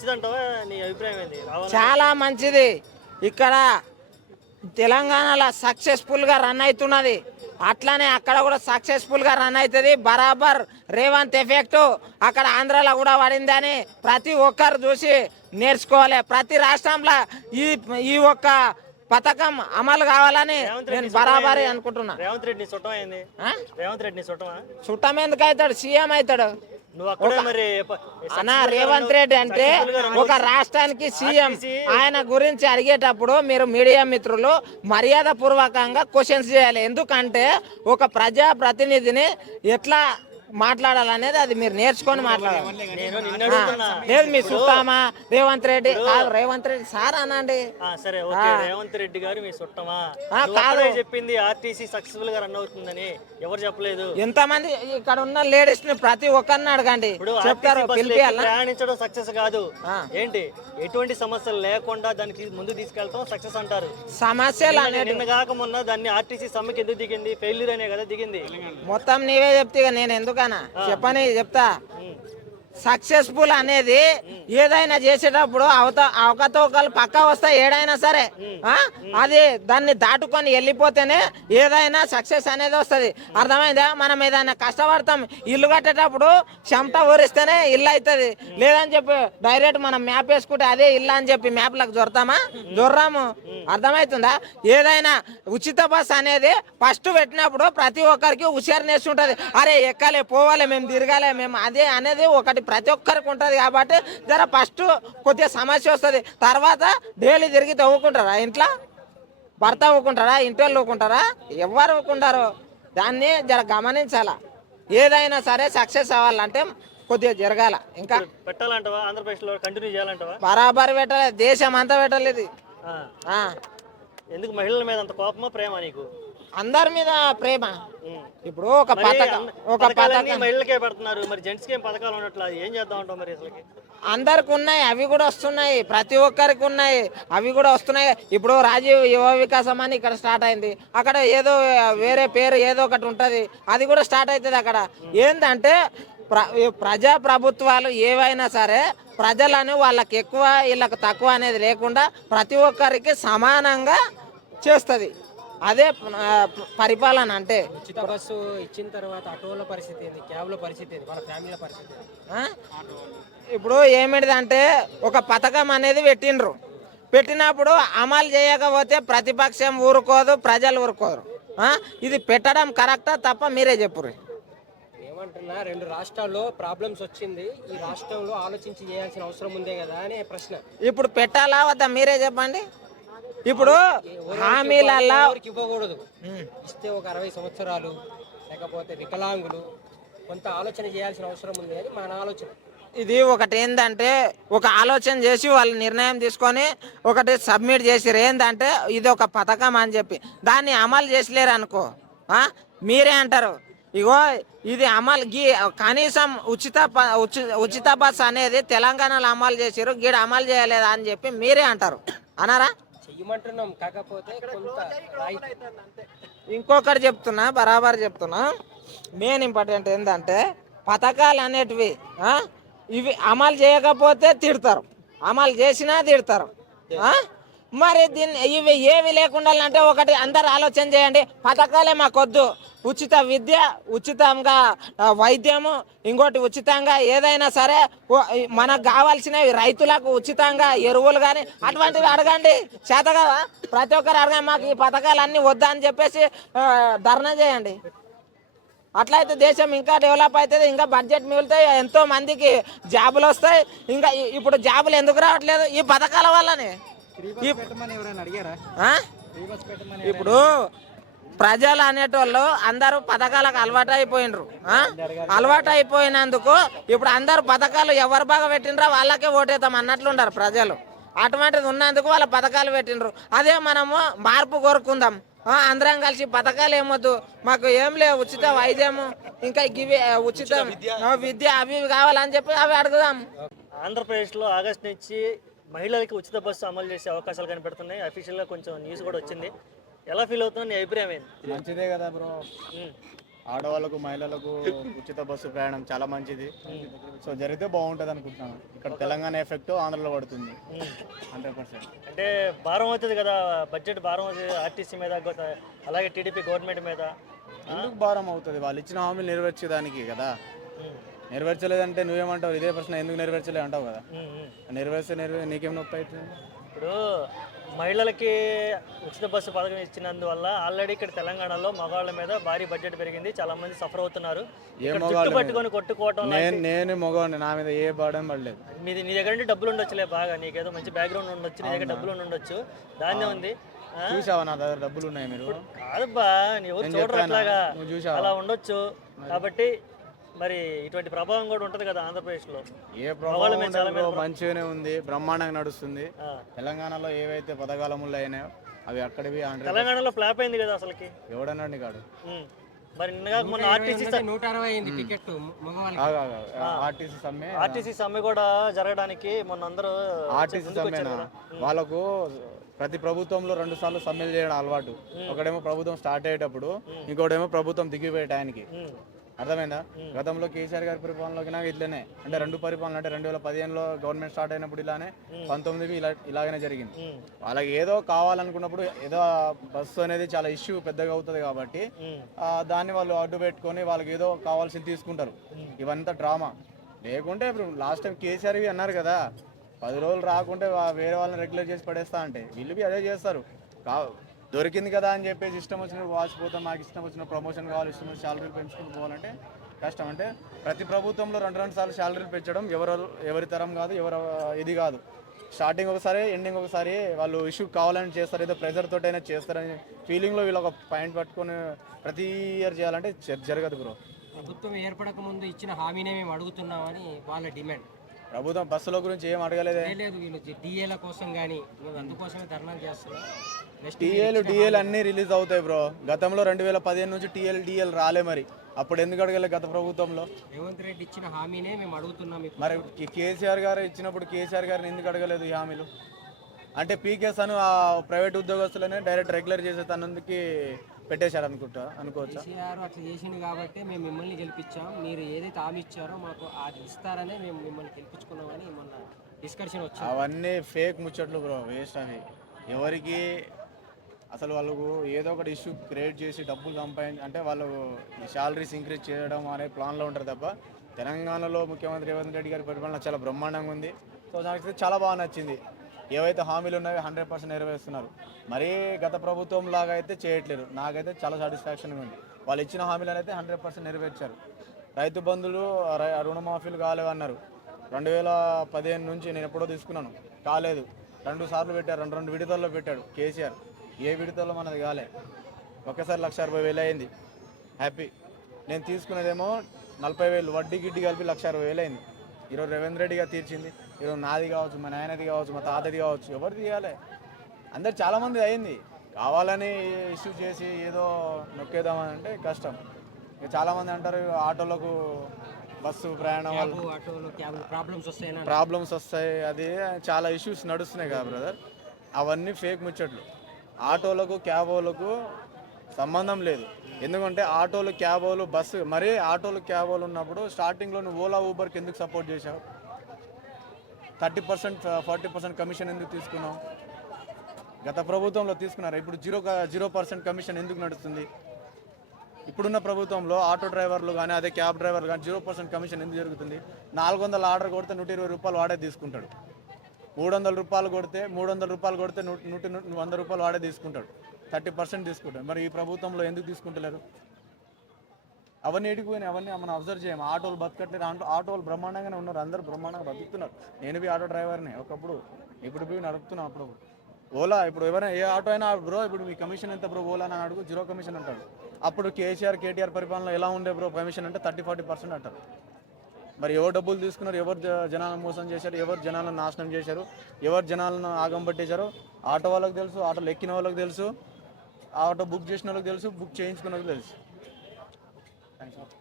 మంచిదంటావా? నీ అభిప్రాయం ఏంది? చాలా మంచిది. ఇక్కడ తెలంగాణలో సక్సెస్ఫుల్గా రన్ అవుతున్నది, అట్లానే అక్కడ కూడా సక్సెస్ఫుల్గా రన్ అవుతుంది. బరాబర్ రేవంత్ ఎఫెక్ట్ అక్కడ ఆంధ్రాలో కూడా పడిందని ప్రతి ఒక్కరు చూసి నేర్చుకోవాలి. ప్రతి రాష్ట్రంలో ఈ ఈ ఒక్క పథకం అమలు కావాలని నేను బరాబరి అనుకుంటున్నా. రేవంత్ రెడ్డి చుట్టం ఏంది? రేవంత్ రెడ్డి చుట్టమా? చుట్టం ఎందుకు అవుతాడు? సీఎం అవుతాడు. అన్నా రేవంత్ రెడ్డి అంటే ఒక రాష్ట్రానికి సీఎం. ఆయన గురించి అడిగేటప్పుడు మీరు మీడియా మిత్రులు మర్యాద పూర్వకంగా క్వశ్చన్స్ చేయాలి. ఎందుకంటే ఒక ప్రజా ప్రతినిధిని ఎట్లా మాట్లాడాలనేది అది మీరు నేర్చుకొని మాట్లాడాలి. లేదు మీ చుట్టామా రేవంత్ రెడ్డి? కాదు, రేవంత్ రెడ్డి సార్ అనండి. సరే, రేవంత్ రెడ్డి గారు మీ చుట్టమా? కాదు, చెప్పింది ఆర్టీసీ సక్సెస్ఫుల్ గా రన్ అవుతుందని ఎవరు చెప్పలేదు. ఎంతమంది ఇక్కడ ఉన్న లేడీస్ ని ప్రతి ఒక్కరిని అడగండి, చెప్తారు. ప్రయాణించడం సక్సెస్ కాదు. ఏంటి, ఎటువంటి సమస్యలు లేకుండా దానికి ముందు తీసుకెళ్తాం సక్సెస్ అంటారు. సమస్యలు నిన్న కాక మొన్న దాన్ని ఆర్టీసీ సమ్మెకి ఎందుకు దిగింది? ఫెయిల్యూర్ అనే కదా దిగింది. మొత్తం నీవే చెప్తే నేను ఎందుకు చెప్పని చెప్తా. సక్సెస్ఫుల్ అనేది ఏదైనా చేసేటప్పుడు అవకతవకలు పక్కా వస్తాయి. ఏడైనా సరే అది దాన్ని దాటుకొని వెళ్ళిపోతేనే ఏదైనా సక్సెస్ అనేది వస్తుంది. అర్థమైందా? మనం ఏదైనా కష్టపడతాం, ఇల్లు కట్టేటప్పుడు చెమట ఊరిస్తేనే ఇల్లు అవుతుంది. లేదని చెప్పి డైరెక్ట్ మనం మ్యాప్ వేసుకుంటే అదే ఇల్లు అని చెప్పి మ్యాప్లకు జొరతామా? జొర్రాము. అర్థమవుతుందా? ఏదైనా ఉచిత బస్ అనేది ఫస్ట్ పెట్టినప్పుడు ప్రతి ఒక్కరికి హుషారునెస్ ఉంటుంది. అరే ఎక్కాలి, పోవాలి, మేము తిరగాలి, మేము అదే అనేది ఒకటి ప్రతి ఒక్కరికి ఉంటుంది. కాబట్టి జర ఫస్ట్ కొద్దిగా సమస్య వస్తుంది. తర్వాత డైలీ తిరిగి తవ్వుకుంటారా? ఇంట్లో భర్త ఊకుంటారా? ఇంటి వాళ్ళు ఊకుంటారా? ఎవరు ఊకుంటారు? దాన్ని జర గమనించాలా. ఏదైనా సరే సక్సెస్ అవ్వాలంటే కొద్దిగా జరగాల. ఇంకా పెట్టాలంటావా? ఆంధ్రప్రదేశ్లో కంటిన్యూ చేయాలంటావా? బరాబర్ పెట్టాలి. దేశం అంతా పెట్టలేదు. ఎందుకు మహిళల మీద అంత కోపమా, ప్రేమ నీకు? అందరి మీద ప్రేమ. ఇప్పుడు ఒక మహిళలకే పెడుతున్నారు, మరి జెంట్స్ కి ఏం పథకాలు ఉన్నట్లు ఏం చేద్దాం అంటావు? మరి అసలు అందరికి ఉన్నాయి, అవి కూడా వస్తున్నాయి. ప్రతి ఒక్కరికి ఉన్నాయి, అవి కూడా వస్తున్నాయి. ఇప్పుడు రాజీవ్ యువ వికాసం అని ఇక్కడ స్టార్ట్ అయింది. అక్కడ ఏదో వేరే పేరు ఏదో ఒకటి ఉంటుంది, అది కూడా స్టార్ట్ అవుతుంది. అక్కడ ఏంటంటే ప్రజా ప్రభుత్వాలు ఏవైనా సరే ప్రజలను వాళ్ళకి ఎక్కువ వీళ్ళకి తక్కువ అనేది లేకుండా ప్రతి ఒక్కరికి సమానంగా చేస్తుంది. అదే పరిపాలన అంటే. ఉచిత బస్సు ఇచ్చిన తర్వాత ఆటోల పరిస్థితి ఏంది? క్యాబ్ల పరిస్థితి ఏంది? వాళ్ళ ఫ్యామిలీల పరిస్థితి ఏంది? ఇప్పుడు ఏమిటిదంటే ఒక పథకం అనేది పెట్టినప్పుడు అమలు చేయకపోతే ప్రతిపక్షం ఊరుకోదు, ప్రజలు ఊరుకోరు. ఇది పెట్టడం కరెక్టా తప్ప మీరే చెప్పురు. ఏమంటున్నా, 2 రాష్ట్రాల్లో ప్రాబ్లమ్స్ వచ్చింది, ఈ రాష్ట్రంలో ఆలోచించి చేయాల్సిన అవసరం ఉందే కదా అనే ప్రశ్న. ఇప్పుడు పెట్టాలా వద్దా మీరే చెప్పండి. ఇప్పుడు హామీలల్లా ఇవ్వకూడదు. ఇస్తే ఒక 60 సంవత్సరాలు లేకపోతే వికలాంగులు కొంత ఆలోచన చేయాల్సిన అవసరం ఉంది అని మన ఆలోచన. ఇది ఒకటి ఏంటంటే ఒక ఆలోచన చేసి వాళ్ళు నిర్ణయం తీసుకొని ఒకటి సబ్మిట్ చేసిరు. ఏంటంటే ఇది ఒక పథకం అని చెప్పి దాన్ని అమలు చేసలేరు అనుకో, మీరే అంటారు ఇగో ఇది అమలు కనీసం ఉచిత బస్ అనేది తెలంగాణలో అమలు చేసిరు, గీడ అమలు చేయలేదా అని చెప్పి మీరే అంటారు. అనారా? చెయ్యమంటున్నాం, కాకపోతే ఇంకొకటి చెప్తున్నా, బరాబర్ చెప్తున్నా. మెయిన్ ఇంపార్టెంట్ ఏంటంటే పథకాలు అనేటివి ఇవి అమలు చేయకపోతే తిడతారు, అమలు చేసినా తిడతారు. మరి ఇవి ఏవి లేకుండా అంటే ఒకటి అందరు ఆలోచన చేయండి. పథకాలే మాకొద్దు, ఉచిత విద్య, ఉచితంగా వైద్యము, ఇంకోటి ఉచితంగా ఏదైనా సరే మనకు కావాల్సినవి రైతులకు ఉచితంగా ఎరువులు కానీ అటువంటివి అడగండి. చేత కదా ప్రతి ఒక్కరు అడగండి. మాకు ఈ పథకాలు అన్నీ వద్దా అని చెప్పేసి ధర్నా చేయండి. అట్లయితే దేశం ఇంకా డెవలప్ అవుతుంది, ఇంకా బడ్జెట్ మిగులుతాయి, ఎంతో మందికి జాబులు వస్తాయి. ఇంకా ఇప్పుడు జాబులు ఎందుకు రావట్లేదు? ఈ పథకాల వల్లనే. ఇప్పుడు ప్రజలు అనేటోళ్ళు అందరూ పథకాలకు అలవాటు అయిపోయినరు. అలవాటు అయిపోయినందుకు ఇప్పుడు అందరు పథకాలు ఎవరు బాగా పెట్టినరో వాళ్ళకే ఓటేద్దాం అన్నట్లుండారు ప్రజలు. అటువంటిది ఉన్నందుకు వాళ్ళ పథకాలు పెట్టినరు. అదే మనము మార్పు కోరుకుందాం, అందరం కలిసి పథకాలు ఏమొద్దు, మాకు ఏం లేవు, ఉచిత వైద్యము, ఇంకా ఇవి ఉచిత విద్య అవి కావాలని చెప్పి అవి అడుగుదాం. ఆంధ్రప్రదేశ్లో ఆగస్టు నుంచి మహిళలకి ఉచిత బస్సు అమలు చేసే అవకాశాలు కనిపెడుతున్నాయి. అఫీషియల్గా కొంచెం న్యూస్ కూడా వచ్చింది. ఎలా ఫీల్ అవుతున్నా? నీ అభిప్రాయం ఏంటి? మంచిదే కదా బ్రో. ఆడవాళ్ళకు మహిళలకు ఉచిత బస్సు ప్రయాణం చాలా మంచిది. సో జరిగితే బాగుంటుంది అనుకుంటున్నాను. ఇక్కడ తెలంగాణ ఎఫెక్ట్ ఆంధ్రలో పడుతుంది 100%. అంటే భారం అవుతుంది కదా, బడ్జెట్ భారం అవుతుంది ఆర్టీసీ మీద, అలాగే టీడీపీ గవర్నమెంట్ మీద. ఎందుకు భారం అవుతుంది? వాళ్ళు ఇచ్చిన హామీలు నెరవేర్చేదానికి కదా. నెరవేర్చలేదంటే నువ్వేమంటావు? ఇదే ప్రశ్న, ఎందుకు నెరవేర్చలేదు అంటావు కదా. నెరవేర్చే నీకేం నొప్పి అవుతుంది? ఇప్పుడు మహిళలకి ఉచిత బస్సు పథకం ఇచ్చినందువల్ల ఆల్రెడీ ఇక్కడ తెలంగాణలో మగవాళ్ళ మీద భారీ బడ్జెట్ పెరిగింది, చాలా మంది సఫర్ అవుతున్నారు. జుట్టు పట్టుకొని కొట్టుకోవటం, నేను మగవాడిని, నా మీద ఏ బాధ పడలేదు. నీ దగ్గర నుండి డబ్బులు ఉండొచ్చులే, బాగా నీకేదో మంచి బ్యాక్గ్రౌండ్ ఉండొచ్చు, నీ దగ్గర డబ్బులు ఉండొచ్చు, దాన్నే ఉంది. చూసావా నా దగ్గర డబ్బులు ఉన్నాయి? మీరు కాదబ్బా, ఎవరు చూడరు అట్లాగా, అలా ఉండొచ్చు. కాబట్టి మరి ఇటువంటి ప్రభావం కూడా ఉంటది కదా ఆంధ్రప్రదేశ్లో. ఏ ప్రభావం? మంచిగానే ఉంది, బ్రహ్మాండంగా నడుస్తుంది. తెలంగాణలో ఏవైతే పథకాల అమలు అయినాయో అవి అక్కడివి. తెలంగాణలో ఫ్లాప్ అయింది కదా అసలుకి, ఎవడన్నాడు కాడు. మరి నిన్నగా మొన్న ఆర్టీసీ 160 టికెట్ ఆర్టీసీ సమ్మె కూడా జరగడానికి మొన్న అందరూ ఆర్టీసీ సమ్మెనా? వాళ్ళకు ప్రతి ప్రభుత్వంలో 2 సార్లు సమ్మెలు చేయడం అలవాటు. ఒకడేమో ప్రభుత్వం స్టార్ట్ అయ్యేటప్పుడు, ఇంకోటేమో ప్రభుత్వం దిగిపోయే టైంకి. అర్థమైందా? గతంలో కేసీఆర్ గారి పరిపాలనలోకి నాకు ఇట్లనే, అంటే 2 పరిపాలన, అంటే 2015లో గవర్నమెంట్ స్టార్ట్ అయినప్పుడు ఇలానే, 19కి ఇలాగనే జరిగింది. వాళ్ళకి ఏదో కావాలనుకున్నప్పుడు, ఏదో బస్సు అనేది చాలా ఇష్యూ పెద్దగా అవుతుంది కాబట్టి దాన్ని వాళ్ళు అడ్డు పెట్టుకొని వాళ్ళకి ఏదో కావాల్సింది తీసుకుంటారు. ఇవంతా డ్రామా. లేకుంటే ఇప్పుడు లాస్ట్ టైం కేసీఆర్వి అన్నారు కదా, 10 రోజులు రాకుంటే వేరే వాళ్ళని రెగ్యులర్ చేసి పడేస్తా అంటే, వీళ్ళు అదే చేస్తారు. దొరికింది కదా అని చెప్పేసి ఇష్టం వచ్చినప్పుడు వాసిపోతాం, నాకు ఇష్టం వచ్చిన ప్రమోషన్ కావాలి, ఇష్టం వచ్చిన శాలరీలు పెంచుకుంటూ పోవాలంటే కష్టం. అంటే ప్రతి ప్రభుత్వంలో 2 సార్లు శాలరీలు పెంచడం ఎవరి తరం కాదు, ఇది కాదు. స్టార్టింగ్ ఒకసారి, ఎండింగ్ ఒకసారి వాళ్ళు ఇష్యూ కావాలని చేస్తారు, ఏదో ప్రెజర్ తోటైనా చేస్తారని ఫీలింగ్లో వీళ్ళు ఒక పాయింట్ పట్టుకొని ప్రతి ఇయర్ చేయాలంటే జరగదు బ్రో. ప్రభుత్వం ఏర్పడక ముందు ఇచ్చిన హామీనే మేము అడుగుతున్నామని వాళ్ళ డిమాండ్. ప్రభుత్వం బస్సుల గురించి ఏం అడగలేదే. లేదు, వీళ్ళు డిఏల కోసం కానీ అందుకోసమే ధర్నాలు చేస్తున్నారు. డిఎల్ అన్నీ రిలీజ్ అవుతాయి బ్రో. గతంలో 2015 నుంచి డిఎల్ రాలే, మరి అప్పుడు ఎందుకు అడగలే గత ప్రభుత్వంలో? రేవంత్ రెడ్డి ఇచ్చిన హామీనే మేము అడుగుతున్నాం. మరి కేసీఆర్ గారు ఇచ్చినప్పుడు కేసీఆర్ గారిని ఎందుకు అడగలేదు ఈ హామీలు? అంటే పీకేస్ అను ఆ ప్రైవేట్ ఉద్యోగస్తులనే డైరెక్ట్ రెగ్యులర్ చేసే తనందుకు పెట్టేశారు అనుకోవచ్చా? కేసీఆర్ అట్లా చేసింది కాబట్టి మేము మిమ్మల్ని గెలిపించాం, మీరు ఏదైతే హామీ ఇచ్చారో మాకు అది ఇస్తారనే మేము మిమ్మల్ని గెలిపించుకున్నామని మొన్న డిస్కషన్ వచ్చింది. అవన్నీ ఫేక్ ముచ్చట్లు బ్రో, వేస్ట్. అవి ఎవరికి అసలు వాళ్ళకు ఏదో ఒకటి ఇష్యూ క్రియేట్ చేసి డబ్బులు అంటే వాళ్ళు శాలరీస్ ఇంక్రీజ్ చేయడం అనే ప్లాన్లో ఉంటారు తప్ప, తెలంగాణలో ముఖ్యమంత్రి రేవంత్ రెడ్డి గారి పరిపాలన చాలా బ్రహ్మాండంగా ఉంది. సో నాకు చాలా బాగా నచ్చింది. ఏవైతే హామీలు ఉన్నాయో 100% నెరవేరుస్తున్నారు. మరీ గత ప్రభుత్వం లాగా అయితే చేయట్లేదు. నాకైతే చాలా సాటిస్ఫాక్షన్గా ఉంది. వాళ్ళు ఇచ్చిన హామీలను అయితే 100% నెరవేర్చారు. రైతు బంధువులు, రుణమాఫీలు కాలేవన్నారు. 2015 నుంచి నేను ఎప్పుడో తీసుకున్నాను, కాలేదు. 2 సార్లు పెట్టారు, 2 విడతల్లో పెట్టాడు కేసీఆర్. ఏ విడతల్లో మనది కాలే. ఒక్కసారి 1,60,000 అయింది, హ్యాపీ. నేను తీసుకునేదేమో 40,000, వడ్డీ గిడ్డి కలిపి 1,60,000 అయింది. ఈరోజు రేవంత్ రెడ్డి గారు తీర్చింది. ఈరోజు నాది కావచ్చు, మా నాయనది కావచ్చు, మా తాతది కావచ్చు, ఎవరు తీయాలి? అందరు చాలామంది అయింది. కావాలని ఇష్యూ చేసి ఏదో నొక్కేద్దామని అంటే కష్టం. ఇక చాలామంది అంటారు ఆటోలకు బస్సు ప్రయాణం వల్ల ప్రాబ్లమ్స్ వస్తాయి, అది చాలా ఇష్యూస్ నడుస్తున్నాయి కదా బ్రదర్. అవన్నీ ఫేక్ ముచ్చట్లు. ఆటోలకు క్యాబోలకు సంబంధం లేదు. ఎందుకంటే ఆటోలు క్యాబోలు బస్సు, మరి ఆటోలు క్యాబోలు ఉన్నప్పుడు స్టార్టింగ్లో నువ్వు ఓలా ఊబర్కి ఎందుకు సపోర్ట్ చేసావు? 30% 40% కమిషన్ ఎందుకు తీసుకున్నావు? గత ప్రభుత్వంలో తీసుకున్నారు. ఇప్పుడు 0% కమిషన్ ఎందుకు నడుస్తుంది? ఇప్పుడున్న ప్రభుత్వంలో ఆటో డ్రైవర్లు కానీ, అదే క్యాబ్ డ్రైవర్లు కానీ 0% కమిషన్ ఎందుకు జరుగుతుంది? 400 ఆర్డర్ కొడితే 120 రూపాయలు వాడే తీసుకుంటాడు. 300 రూపాయలు కొడితే 100 రూపాయలు వాడే తీసుకుంటాడు. 30% తీసుకుంటాడు. మరి ఈ ప్రభుత్వంలో ఎందుకు తీసుకుంటలేరు? అవన్నీ ఎడిగిపోయినాయి. అవన్నీ మనం అబ్జర్వ్ చేయము. ఆటోలు బతకట్లేదు. ఆటోలు బ్రహ్మాండంగానే ఉన్నారు, అందరూ బ్రహ్మాండంగా బతుకుతున్నారు. నేను ఆటో డ్రైవర్ని ఒకప్పుడు, ఇప్పుడు నడుపుతున్నాను అప్పుడు. ఓలా ఇప్పుడు ఎవరైనా ఏ ఆటో అయినా బ్రో ఇప్పుడు మీ కమిషన్ ఎంత బ్రో ఓలా అని అడుగు, 0 కమిషన్ అంటాడు. అప్పుడు కేటీఆర్ పరిపాలన ఎలా ఉండే బ్రో కమిషన్ అంటే 30-40% అంటారు. మరి ఎవరు డబ్బులు తీసుకున్నారు, ఎవరు జనాలను మోసం చేశారు, ఎవరు జనాలను నాశనం చేశారు, ఎవరు జనాలను ఆగం పట్టేశారు ఆటో వాళ్ళకి తెలుసు, ఆటోలు ఎక్కిన వాళ్ళకి తెలుసు, ఆటో బుక్ చేసిన వాళ్ళకి తెలుసు, బుక్ చేయించుకున్న వాళ్ళకి తెలుసు. థ్యాంక్స్.